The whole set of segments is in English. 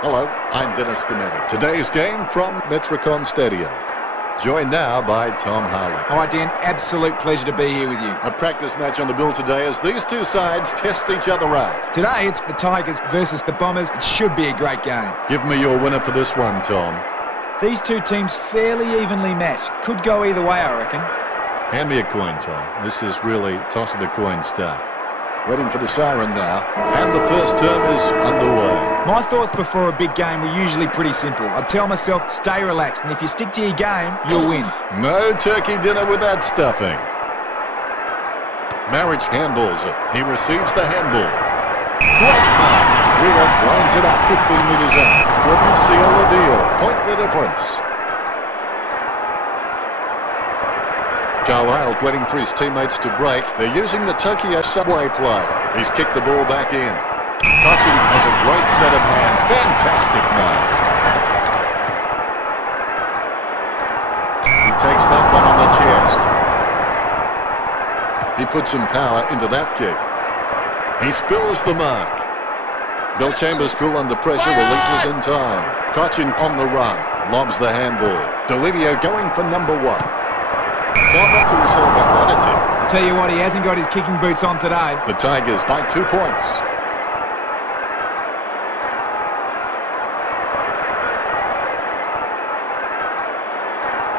Hello, I'm Dennis Cometti. Today's game from Metricon Stadium. Joined now by Tom Harley. All right, Dan, absolute pleasure to be here with you. A practice match on the bill today as these two sides test each other out. Today, it's the Tigers versus the Bombers. It should be a great game. Give me your winner for this one, Tom. These two teams fairly evenly matched. Could go either way, I reckon. Hand me a coin, Tom. This is really toss of the coin stuff. Waiting for the siren now, and the first term is underway. My thoughts before a big game were usually pretty simple. I'd tell myself, stay relaxed, and if you stick to your game, you'll win. No turkey dinner without stuffing. Marriage handballs it. He receives the handball. Great mark. Ruck lines it up 15 metres out. Couldn't seal the deal. Point the difference. Carlisle waiting for his teammates to break. They're using the Tokyo subway play. He's kicked the ball back in. Cochin has a great set of hands. Fantastic mark. He takes that one on the chest. He puts some power into that kick. He spills the mark. Bill Chambers, cool under pressure, releases in time. Cochin on the run. Lobs the handball. Delivio going for number one. Tom, what can we say about that attempt? I'll tell you what, he hasn't got his kicking boots on today. The Tigers by 2 points.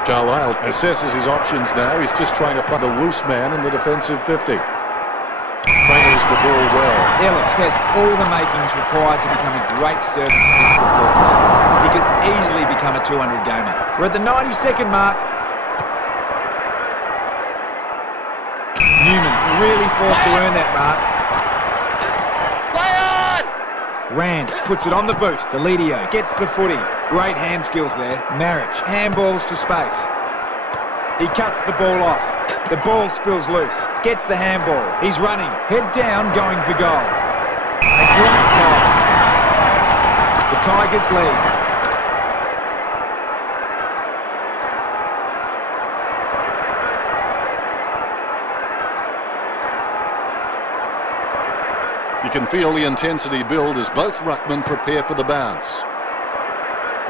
Carlisle assesses his options now. He's just trying to find a loose man in the defensive 50. Trainers the ball well. Ellis has all the makings required to become a great servant to this football club. He could easily become a 200 gamer. We're at the 92nd mark. Newman really forced to earn that mark. Play on! Rance puts it on the boot. Delivio gets the footy. Great hand skills there. Marriage handballs to space. He cuts the ball off. The ball spills loose. Gets the handball. He's running. Head down, going for goal. A great goal. The Tigers lead. You can feel the intensity build as both ruckmen prepare for the bounce.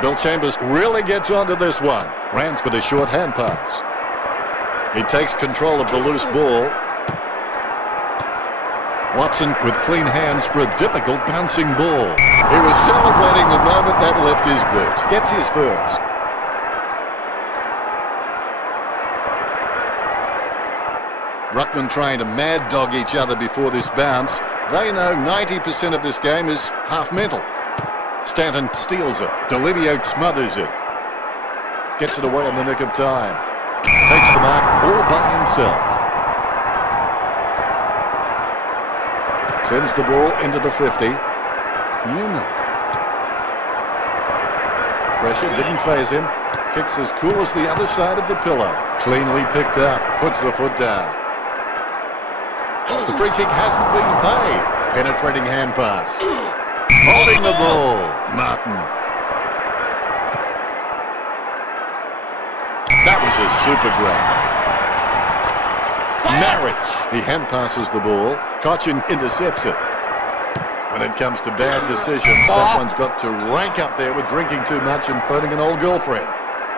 Bill Chambers really gets onto this one. Rance with a short hand pass. He takes control of the loose ball. Watson with clean hands for a difficult bouncing ball. He was celebrating the moment that left his boot. Gets his first. Ruckmen trying to mad dog each other before this bounce. They know 90% of this game is half mental. Stanton steals it. Delivio smothers it. Gets it away in the nick of time. Takes the mark all by himself. Sends the ball into the 50. Newman. Pressure didn't faze him. Kicks as cool as the other side of the pillow. Cleanly picked up. Puts the foot down. The free kick hasn't been paid. Penetrating hand pass. Holding the ball. Martin. That was a super grab. Marriage. He hand passes the ball. Cochin intercepts it. When it comes to bad decisions, that one's got to rank up there with drinking too much and phoning an old girlfriend.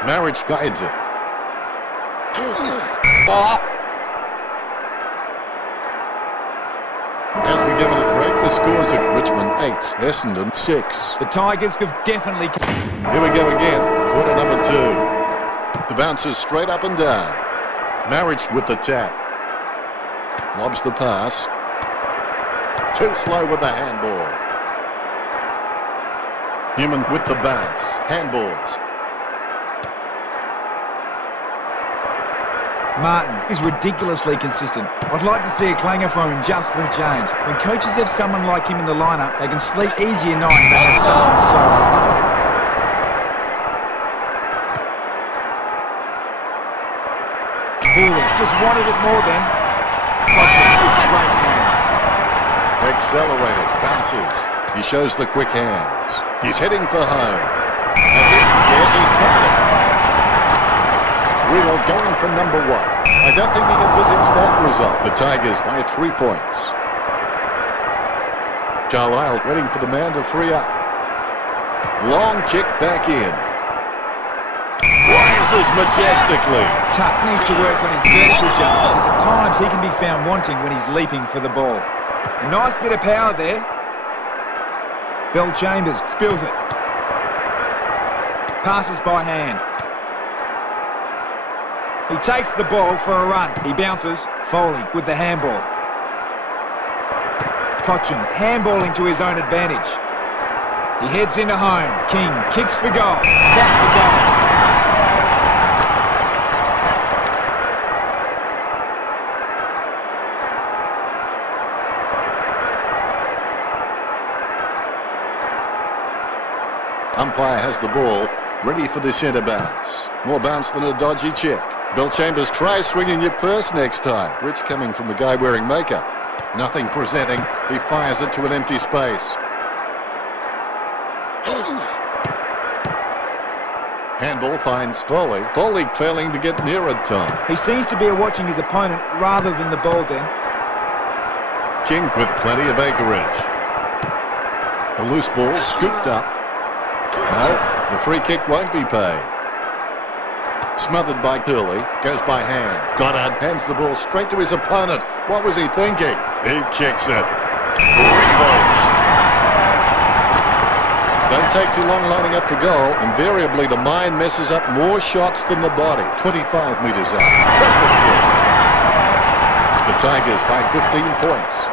Marriage guides it. As we give it a break, the scores at Richmond 8, Essendon 6. The Tigers have definitely... Here we go again, quarter number 2. The bounces straight up and down. Marriage with the tap. Lobs the pass. Too slow with the handball. Newman with the bounce. Handballs. Martin is ridiculously consistent. I'd like to see a clanger from him just for a change. When coaches have someone like him in the lineup, they can sleep easier knowing they have someone so reliable. Hooley just wanted it more then. Roxio with great hands. Accelerated, bounces. He shows the quick hands. He's heading for home. As he guess he's playing. Wheeler going for number 1. I don't think he envisaged that result. The Tigers by 3 points. Carlisle waiting for the man to free up. Long kick back in. Rises majestically. Tuck needs to work on his vertical jump, because at times he can be found wanting when he's leaping for the ball. A nice bit of power there. Bill Chambers spills it. Passes by hand. He takes the ball for a run. He bounces. Foley with the handball. Cochin handballing to his own advantage. He heads into home. King kicks for goal. That's a goal. Umpire has the ball, ready for the centre bounce. More bounce than a dodgy check. Bill Chambers, try swinging your purse next time. Rich coming from a guy wearing makeup. Nothing presenting. He fires it to an empty space. Handball finds Foley. Foley failing to get near it, Tom. He seems to be watching his opponent rather than the ball, Den. King with plenty of acreage. The loose ball scooped up. No, the free kick won't be paid. Smothered by Curley, goes by hand. Goddard hands the ball straight to his opponent. What was he thinking? He kicks it. Revolt. Don't take too long lining up for goal. Invariably, the mind messes up more shots than the body. 25 metres out. Perfect kick. The Tigers by 15 points.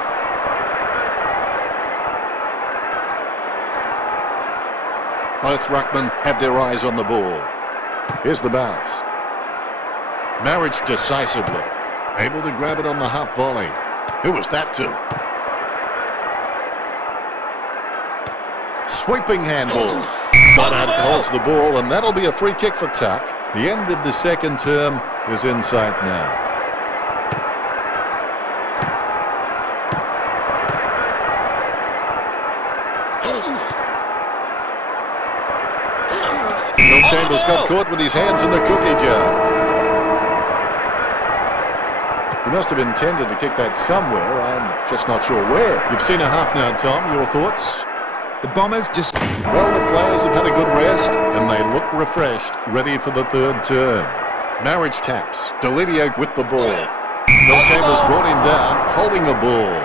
Both ruckmen have their eyes on the ball. Here's the bounce. Marriage decisively. Able to grab it on the half volley. Who was that to? Sweeping handball. Goddard holds the ball, and that'll be a free kick for Tuck. The end of the second term is in sight now. Bill Chambers got caught with his hands in the cookie jar. He must have intended to kick that somewhere. I'm just not sure where. You've seen a half now, Tom. Your thoughts? The Bombers just... Well, the players have had a good rest, and they look refreshed, ready for the third term. Marriage taps. Delidio with the ball. Bill Chambers brought him down, holding the ball.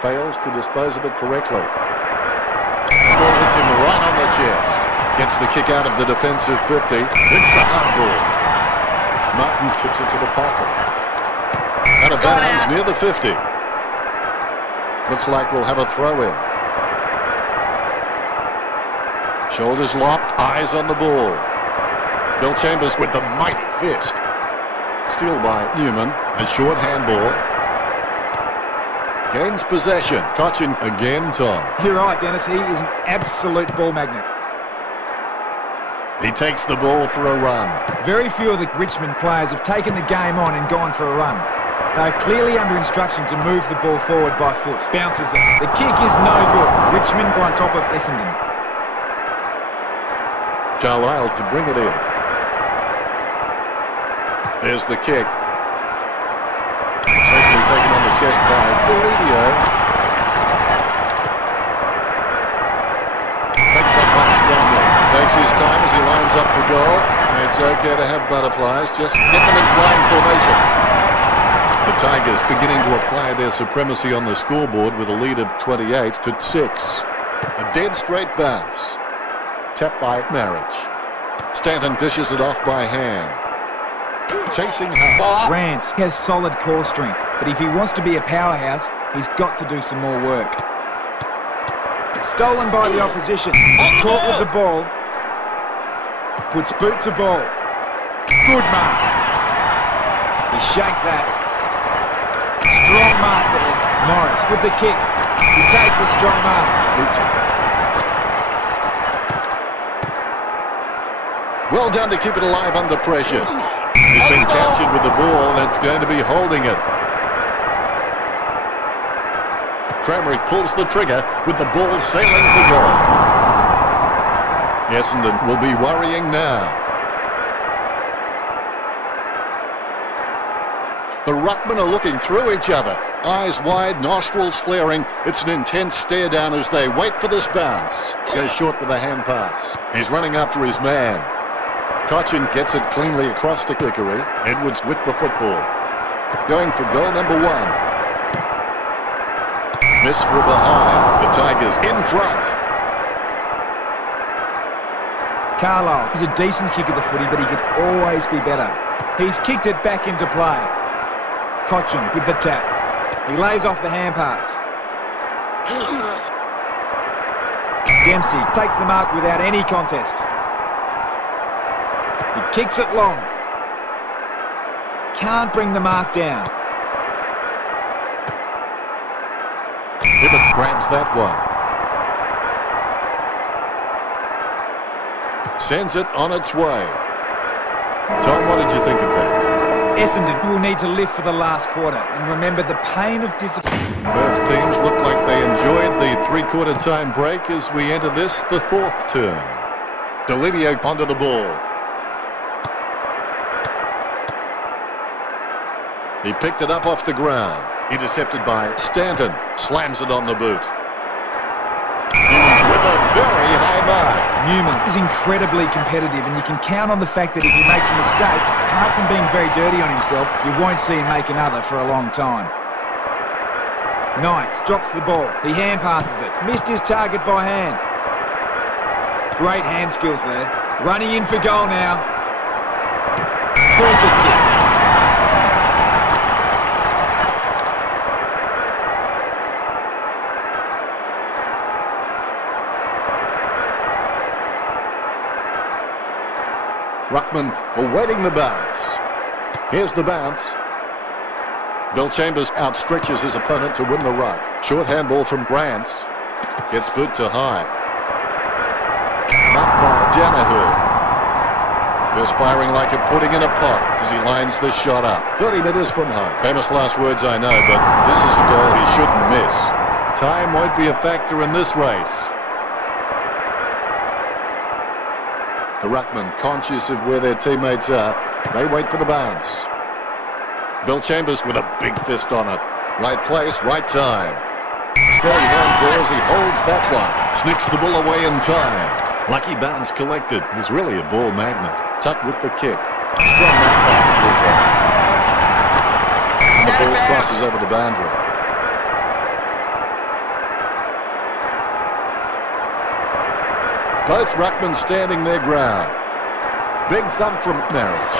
Fails to dispose of it correctly. The ball hits him right on the chest. Gets the kick out of the defensive 50. Hits the hard ball. Martin chips it to the pocket. Out of bounds near the 50. Looks like we'll have a throw-in. Shoulders locked, eyes on the ball. Bill Chambers with the mighty fist. Steal by Newman, a short handball. Gains possession. Cochin again, Tom. You're right, Dennis. He is an absolute ball magnet. He takes the ball for a run. Very few of the Richmond players have taken the game on and gone for a run. They're clearly under instruction to move the ball forward by foot. Bounces it. The kick is no good. Richmond are on top of Essendon. Carlisle to bring it in. There's the kick. Safely taken on the chest by Delidio. Takes that one strongly. Takes his time as he lines up for goal. It's okay to have butterflies. Just get them in flying formation. The Tigers beginning to apply their supremacy on the scoreboard with a lead of 28-6. A dead straight bounce. Tapped by Marriage. Stanton dishes it off by hand. Chasing hard. Rance has solid core strength, but if he wants to be a powerhouse, he's got to do some more work. Stolen by the opposition. He's caught with the ball. Puts boot to ball. Good mark. He shanked that. Strong mark there. Morris with the kick. He takes a strong mark. Boots it. Well done to keep it alive under pressure. He's been captured with the ball, and it's going to be holding it. Cramerick pulls the trigger with the ball sailing for goal. Essendon will be worrying now. The ruckmen are looking through each other. Eyes wide, nostrils flaring. It's an intense stare down as they wait for this bounce. Goes short with a hand pass. He's running after his man. Cochin gets it cleanly across to Clickery. Edwards with the football. Going for goal number 1. Miss from behind. The Tigers in front. Carlisle is a decent kick of the footy, but he could always be better. He's kicked it back into play. Cochin with the tap. He lays off the hand pass. Dempsey takes the mark without any contest. He kicks it long. Can't bring the mark down. Hibbert grabs that one. Sends it on its way. Tom, what did you think of that? Essendon will need to live for the last quarter and remember the pain of disappointment. Both teams look like they enjoyed the three-quarter time break as we enter this, the 4th term. Delivio onto the ball. He picked it up off the ground. Intercepted by Stanton. Slams it on the boot. With a very high mark. Newman is incredibly competitive, and you can count on the fact that if he makes a mistake, apart from being very dirty on himself, you won't see him make another for a long time. Knights drops the ball. He hand passes it. Missed his target by hand. Great hand skills there. Running in for goal now. Perfect kick. Ruckman awaiting the bounce. Here's the bounce. Bill Chambers outstretches his opponent to win the ruck. Short handball from Grants. Gets boot to high. Marked by Danaher. Perspiring like a pudding in a pot as he lines the shot up. 30 metres from home. Famous last words, I know, but this is a goal he shouldn't miss. Time won't be a factor in this race. The Ruckman, conscious of where their teammates are, they wait for the bounce. Bill Chambers with a big fist on it. Right place, right time. Steady hands there as he holds that one. Sneaks the ball away in time. Lucky bounce collected. He's really a ball magnet. Tuck with the kick. Strong mark by the and the ball crosses over the boundary. Both Ruckmen standing their ground. Big thump from Marriage.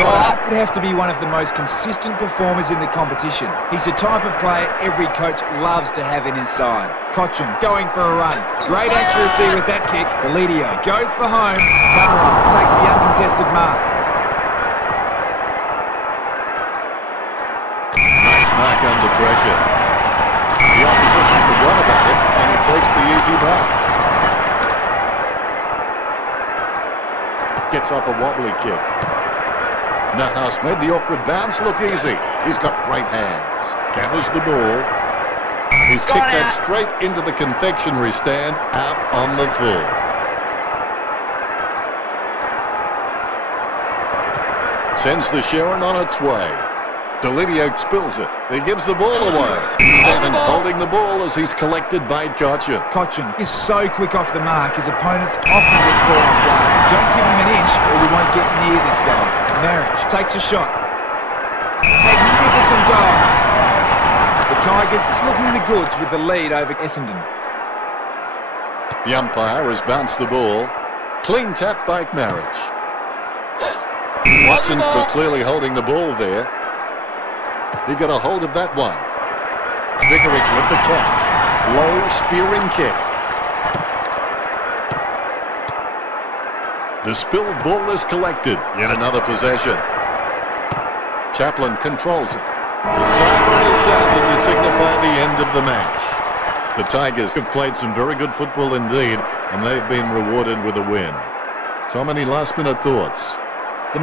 That would have to be one of the most consistent performers in the competition. He's a type of player every coach loves to have in his side. Cochin going for a run. Great accuracy with that kick. Delidio goes for home. Carlisle takes the uncontested mark. Nice mark under pressure. The opposition forgot about it, and he takes the easy mark. Gets off a wobbly kick. Nahas made the awkward bounce look easy. He's got great hands. Gathers the ball. He's kicked that straight into the confectionery stand, out on the full. Sends the Sharon on its way. Delivio spills it. He gives the ball away. Stanton holding the ball as he's collected by Cochin. Cochin is so quick off the mark, his opponents often get caught off guard. Don't give him an inch or you won't get near this guy. Marriage takes a shot. Magnificent goal. The Tigers is looking the goods with the lead over Essendon. The umpire has bounced the ball. Clean tap by Marriage. Watson was clearly holding the ball there. He got a hold of that one. Vickerick with the catch. Low spearing kick. The spilled ball is collected. Yet another possession. Chaplin controls it. The siren is sounded to signify the end of the match. The Tigers have played some very good football indeed, and they've been rewarded with a win. Tom, any last-minute thoughts? The